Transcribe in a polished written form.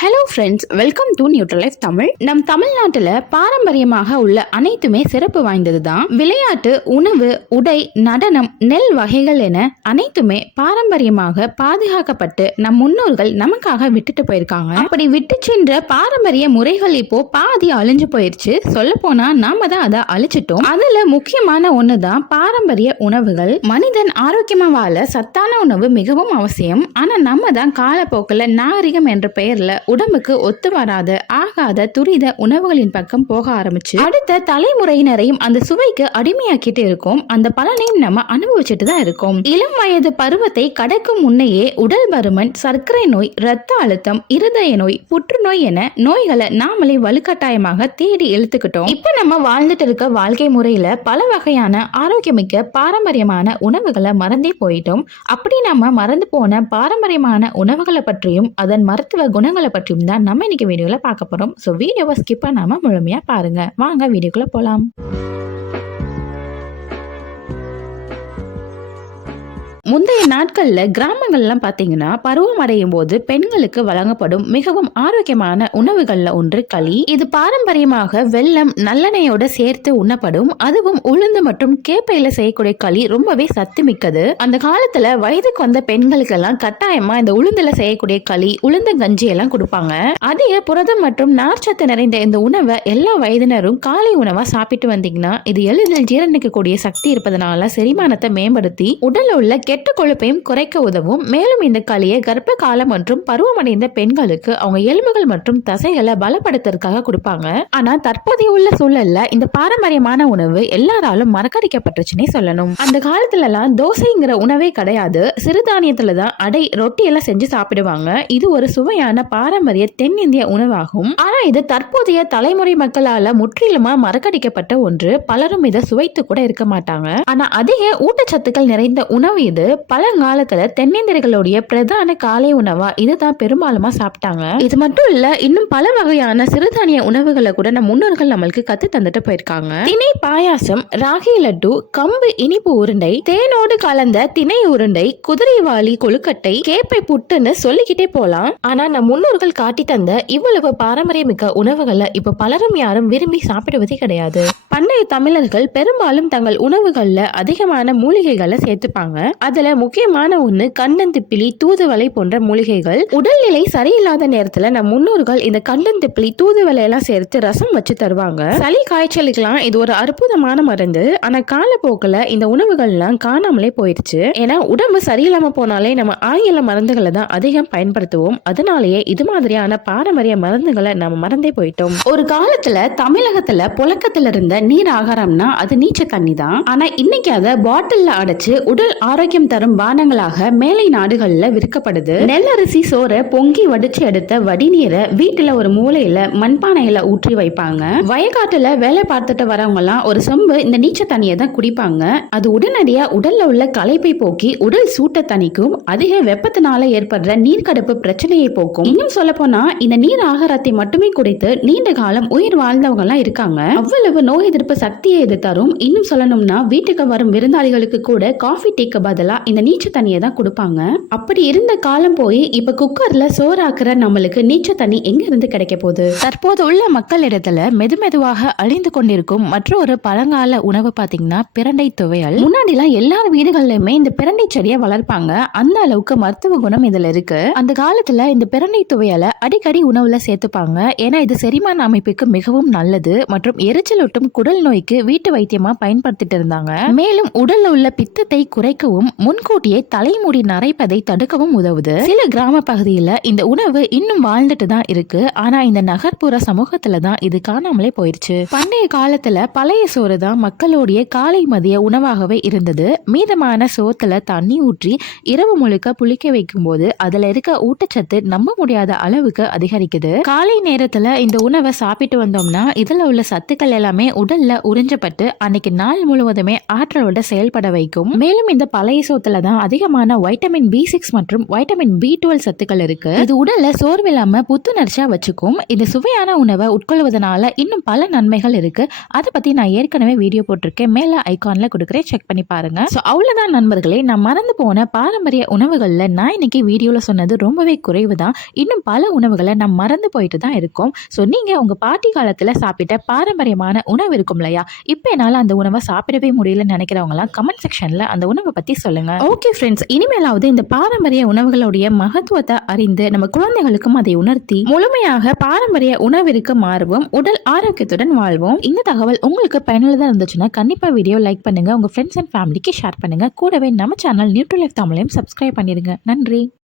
Hello friends, welcome to neutral life Tamil. நம் தமிழ்நாட்டில் பாரம்பரியமாக உள்ள அனைத்துமே சிறப்பு வாய்ந்தது தான். விளையாட்டு, உணவு, உடை, நடனம், நெல் வகைகள் என அனைத்துமே பாரம்பரியமாக பாதுகாக்கப்பட்டு நம் முன்னோர்கள் நமக்காக விட்டுட்டு போயிருக்காங்க. அப்படி விட்டு சென்ற பாரம்பரிய முறைகள் இப்போ பாதி அழிஞ்சு போயிருச்சு. சொல்ல போனா நாம தான் அதை அழிச்சிட்டோம். அதுல முக்கியமான ஒண்ணுதான் பாரம்பரிய உணவுகள். மனிதன் ஆரோக்கியமா வாழ சத்தான உணவு மிகவும் அவசியம். ஆனா நம்ம தான் காலப்போக்கில் நாகரிகம் என்ற பெயர்ல உடம்புக்கு ஒத்து வராத ஆகாத துரித உணவுகளின் பக்கம் போக ஆரம்பிச்சு அடுத்த தலைமுறையினரையும் அந்த சுவைக்கு அடிமையாக்கிட்டு இருக்கோம். அந்த பலனையும் நம்ம அனுபவிச்சுட்டு தான் இருக்கோம். இளம் வயது பருவத்தை கடக்கும் முன்னையே உடல் பருமன், சர்க்கரை நோய், இரத்த அழுத்தம், இருதய நோய், புற்றுநோய் என நோய்களை நாமளே வலுக்கட்டாயமாக தேடி இழுத்துக்கிட்டோம். இப்ப நம்ம வாழ்ந்துட்டு இருக்க வாழ்க்கை முறையில பல வகையான ஆரோக்கியமிக்க பாரம்பரியமான உணவுகளை மறந்தே போயிட்டோம். அப்படி நம்ம மறந்து போன பாரம்பரியமான உணவுகளை பற்றியும் அதன் மருத்துவ குணங்களை பற்றியும் தான் நம்ம இன்னைக்கு வீடியோல பார்க்க போறோம். சோ வீடியோவை ஸ்கிப் பண்ணாம முழுமையா பாருங்க. வாங்க வீடியோக்குள்ள போலாம். முந்தைய நாட்கள்ல கிராமங்கள்லாம் பாத்தீங்கன்னா பருவம் அடையும் போது பெண்களுக்கு வழங்கப்படும் மிகவும் ஆரோக்கியமான உணவுகள்ல ஒன்று களி. இது பாரம்பரியமாக வெல்லம், நல்லெண்ணெயோட சேர்த்து உண்ணப்படும். அதுவும் உளுந்து மற்றும் கேப்பையில செய்யக்கூடிய களி ரொம்பவே சத்து மிக்கது. அந்த காலத்துல வயதுக்கு வந்த பெண்களுக்கு எல்லாம் கட்டாயமா இந்த உளுந்துல செய்யக்கூடிய களி, உளுந்த கஞ்சி எல்லாம் கொடுப்பாங்க. அதிக புரதம் மற்றும் நார்ச்சத்து நிறைந்த இந்த உணவை எல்லா வயதினரும் காலை உணவா சாப்பிட்டு வந்தீங்கன்னா இது எளிதில் ஜீரணிக்கக்கூடிய சக்தி இருப்பதனால செரிமானத்தை மேம்படுத்தி உடல்ல உள்ள கெட்ட கொழுப்பையும் குறைக்க உதவும். மேலும் இந்த களியை கர்ப்ப காலம் மற்றும் பருவமடைந்த பெண்களுக்கு அவங்க எலும்புகள் மற்றும் தசைகளை பலப்படுத்துறதுக்காக கொடுப்பாங்க. ஆனா தற்போதைய உள்ள சூழல்ல இந்த பாரம்பரியமான உணவு எல்லாராலும் மறக்கடிக்கப்பட்டுச்சுன்னே சொல்லணும். அந்த காலத்துல எல்லாம் தோசைங்கிற உணவே கிடையாது. சிறுதானியத்துல தான் அடை, ரொட்டி எல்லாம் செஞ்சு சாப்பிடுவாங்க. இது ஒரு சுவையான பாரம்பரிய தென்னிந்திய உணவாகும். ஆனா இது தற்போதைய தலைமுறை மக்களால முற்றிலுமா மறக்கடிக்கப்பட்ட ஒன்று. பலரும் இதை சுவைத்து கூட இருக்க மாட்டாங்க. ஆனா அதிக ஊட்டச்சத்துக்கள் நிறைந்த உணவு இது. பழங்காலத்துல தென்னிந்தியர்களுடைய பிரதான காலை உணவா இதுதான் பெரும்பாலுமா சாப்பிட்டாங்க. இது மட்டும் இல்ல, இன்னும் பல வகையான சிறுதானிய உணவுகளை கூட நம் முன்னோர்கள் நம்மளுக்கு கத்து தந்துட்டு போயிருக்காங்க. திணை பாயாசம், ராகி லட்டு, கம்பு இனிப்பு உருண்டை, தேனோடு கலந்த திணை உருண்டை, குதிரைவாளி கொழுக்கட்டை, கேப்பை புட்டுன்னு சொல்லிக்கிட்டே போலாம். ஆனா நம் முன்னோர்கள் காட்டி தந்த இவ்வளவு பாரம்பரியமிக்க உணவுகளை இப்ப பலரும் யாரும் விரும்பி சாப்பிடுவதே கிடையாது. பண்டைய தமிழர்கள் பெரும்பாலும் தங்கள் உணவுகள்ல அதிகமான மூலிகைகளை சேர்த்துப்பாங்க. அதுல முக்கியமான ஒண்ணு கண்டன், திப்பிலி, தூதுவளை போன்ற மூலிகைகள். உடல்நிலை சரியில்லாத நேரத்துல நம் முன்னோர்கள் இந்த கண்டன், திப்பிலி, தூதுவளை எல்லாம் சேர்த்து ரசம் வச்சு தருவாங்க. சளி காய்ச்சலுக்கெல்லாம் இது ஒரு அற்புதமான மருந்து. ஆனா காலப்போக்கில் இந்த உணவுகள் எல்லாம் காணாமலே போயிடுச்சு. ஏன்னா உடம்பு சரியில்லாம போனாலே நம்ம ஆங்கில மருந்துகளை தான் அதிகம் பயன்படுத்துவோம். அதனாலேயே இது மாதிரியான பாரம்பரிய மருந்துகளை நம்ம மறந்தே போயிட்டோம். ஒரு காலத்துல தமிழகத்துல புழக்கத்துல இருந்த நீர் ஆகாரம்னா அது நீச்ச தண்ணி தான். ஆனா இன்னைக்கு அதை பாட்டில்ல அடைச்சு உடல் ஆரோக்கியம் தரும் பானங்களாக மேலை நாடுகள்ல விற்கப்படுது. நெல்லரிசி சோறை பொங்கி வடிச்சு எடுத்த வடிநீரை வீட்டுல ஒரு மூலையில மண்பானையில ஊற்றி வைப்பாங்க. வயக்காட்டுல வேலை பார்த்துட்டு வரவங்க எல்லாம் ஒரு சொம்பு இந்த நீச்ச தண்ணியை தான் குடிப்பாங்க. அது உடனடியா உடல்ல உள்ள களைப்பை போக்கி உடல் சூட்டை தணிக்கும். அதிக வெப்பத்தினால ஏற்படுற நீர்க்கடுப்பு பிரச்சனையை போக்கும். இன்னும் சொல்ல போனா இந்த நீர் ஆகாரத்தை மட்டுமே குடித்து நீண்ட காலம் உயிர் வாழ்ந்தவங்க எல்லாம் இருக்காங்க. அவ்வளவு நோய் எதிர்ப்பு சக்தியை இது தரும். இன்னும் சொல்லணும்னா வீட்டுக்கு வரும் விருந்தாளிகளுக்கு கூட காஃபி டீக்கு பதிலா இந்த நீச்ச தண்ணியை தான் கொடுப்பாங்க. அப்படி இருந்த காலம் போய் இப்ப குக்கர்ல சோறாக்குற நம்மளுக்கு நீச்ச தண்ணி எங்க இருந்து கிடைக்க போகுது? தற்போது உள்ள மக்களிடத்துல மெதுமெதுவாக அழிந்து கொண்டிருக்கும் மற்றொரு பழங்கால உணவு பாத்தீங்கன்னா பிரண்டை துவையல். முன்னாடி எல்லாம் எல்லார் வீடுகள்லயுமே இந்த பிரண்டை செடியை வளர்ப்பாங்க. அந்த அளவுக்கு மருத்துவ குணம் இதுல இருக்கு. அந்த காலத்துல இந்த பிரண்டை துவையலை அடிக்கடி உணவுல சேர்த்துப்பாங்க. ஏன்னா இது செரிமான அமைப்புக்கு மிகவும் நல்லது மற்றும் எரிச்சலூட்டும் குடல் நோய்க்கு வீட்டு வைத்தியமா பயன்படுத்திட்டு இருந்தாங்க. மேலும் உடல்ல உள்ள பித்தத்தை குறைக்கவும் முன்கூட்டியே தலைமுடி நரைப்பதை தடுக்கவும் உதவுது. சில கிராம பகுதியில இந்த உணவு இன்னும் வாழ்ந்துட்டு தான் இருக்கு. ஆனா இந்த நகர்ப்புற சமூகத்துல தான் இது காணாமலே போயிருச்சு. பண்டைய காலத்துல பழைய சோறு தான் மக்களுடைய காலை மதிய உணவாகவே இருந்தது. மீதமான சோத்துல தண்ணி ஊற்றி இரவு முழுக்க புளிக்க வைக்கும் போது அதுல இருக்க ஊட்டச்சத்து நம்ப முடியாத அளவுக்கு அதிகரிக்குது. காலை நேரத்துல இந்த உணவை சாப்பிட்டு வந்தோம்னா இதுல உள்ள சத்துக்கள் எல்லாமே உடல்ல உறிஞ்சப்பட்டு அன்னைக்கு நாள் முழுவதுமே ஆற்றலோட செயல்பட வைக்கும். மேலும் இந்த பழைய சோத்துல தான் அதிகமான வைட்டமின் B6 மற்றும் வைட்டமின் B12 சத்துக்கள் இருக்கு. இது உடல்ல சோர்வில்லாம புத்துணர்ச்சியா வச்சுக்கும். இது சுவையான உணவை உட்கொள்வதனால இன்னும் பல நன்மைகள் இருக்கு. அதை பத்தி நான் ஏற்கனவே வீடியோ போட்டிருக்கேன், மேல ஐகான்ல கொடுக்குறேன், செக் பண்ணி பாருங்க. ஸோ அவ்வளவுதான் நண்பர்களே, நான் மறந்து போன பாரம்பரிய உணவுகள்ல நான் இன்னைக்கு வீடியோல சொன்னது ரொம்பவே குறைவு தான். இன்னும் பல உணவுகளை நம்ம மறந்து போயிட்டு தான் இருக்கோம். ஸோ நீங்க உங்க பாட்டி காலத்துல சாப்பிட்ட பாரம்பரியமான உணவு இருக்கும் இல்லையா, இப்போ என்னால அந்த உணவை சாப்பிடவே முடியலன்னு நினைக்கிறவங்களாம் கமெண்ட் செக்ஷன்ல அந்த உணவை பத்தி சொல்லுங்க. ஓகே ஃப்ரெண்ட்ஸ், இனிமேலாவது இந்த பாரம்பரிய உணவுகளுடைய மகத்துவத்தை அறிந்து நம்ம குழந்தைகளுக்கும் அதை உணர்த்தி முழுமையாக பாரம்பரிய உணவிற்கு மாறுவோம், உடல் ஆரோக்கியத்துடன் வாழ்வோம். இந்த தகவல் உங்களுக்கு பயனுள்ளதா இருந்துச்சுன்னா கண்டிப்பா வீடியோ லைக் பண்ணுங்க, உங்க ஃப்ரெண்ட்ஸ் அண்ட் ஃபேமிலிக்கு ஷேர் பண்ணுங்க. கூடவே நம்ம சேனல் நியூட்ரிலைஃப் தமிழையும் சப்ஸ்கிரைப் பண்ணிருங்க. நன்றி.